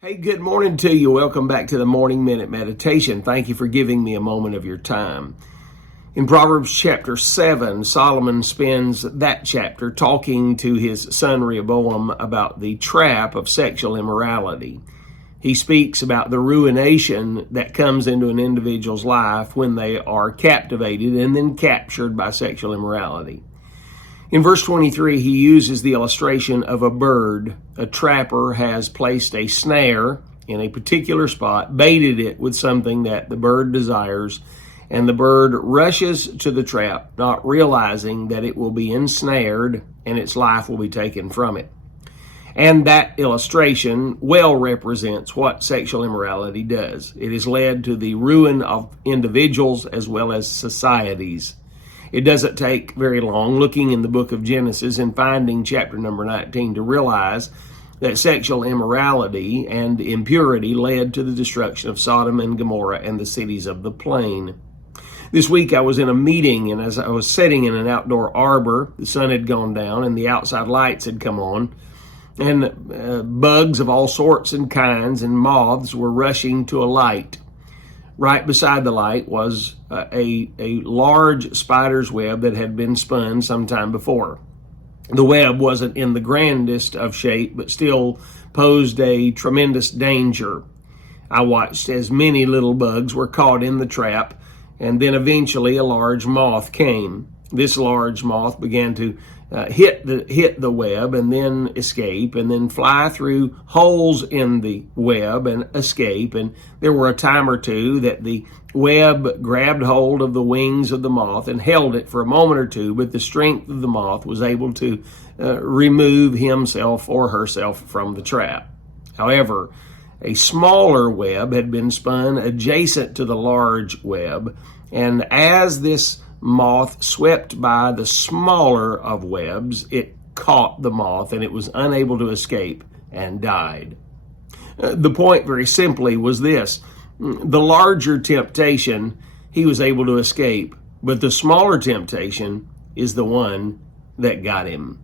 Hey, good morning to you. Welcome back to the Morning Minute Meditation. Thank you for giving me a moment of your time. In Proverbs chapter 7, Solomon spends that chapter talking to his son Rehoboam about the trap of sexual immorality. He speaks about the ruination that comes into an individual's life when they are captivated and then captured by sexual immorality. In verse 23, he uses the illustration of a bird. A trapper has placed a snare in a particular spot, baited it with something that the bird desires, and the bird rushes to the trap, not realizing that it will be ensnared and its life will be taken from it. And that illustration well represents what sexual immorality does. It has led to the ruin of individuals as well as societies. It doesn't take very long looking in the book of Genesis and finding chapter number 19 to realize that sexual immorality and impurity led to the destruction of Sodom and Gomorrah and the cities of the plain. This week I was in a meeting, and as I was sitting in an outdoor arbor, the sun had gone down and the outside lights had come on, and bugs of all sorts and kinds and moths were rushing to a light. Right beside the light was a large spider's web that had been spun sometime before. The web wasn't in the grandest of shape, but still posed a tremendous danger. I watched as many little bugs were caught in the trap, and then eventually a large moth came. This large moth began to hit the web and then escape, and then fly through holes in the web and escape. And there were a time or two that the web grabbed hold of the wings of the moth and held it for a moment or two, but the strength of the moth was able to remove himself or herself from the trap. However, a smaller web had been spun adjacent to the large web, and as this moth swept by the smaller of webs, it caught the moth and it was unable to escape and died. The point very simply was this: the larger temptation he was able to escape, but the smaller temptation is the one that got him.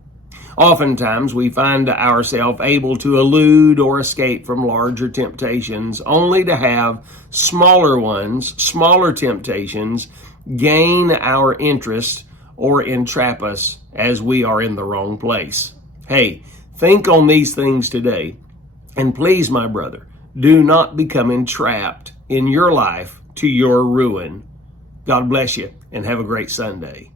Oftentimes we find ourselves able to elude or escape from larger temptations only to have smaller ones, smaller temptations, gain our interest or entrap us as we are in the wrong place. Hey, think on these things today. And please, my brother, do not become entrapped in your life to your ruin. God bless you and have a great Sunday.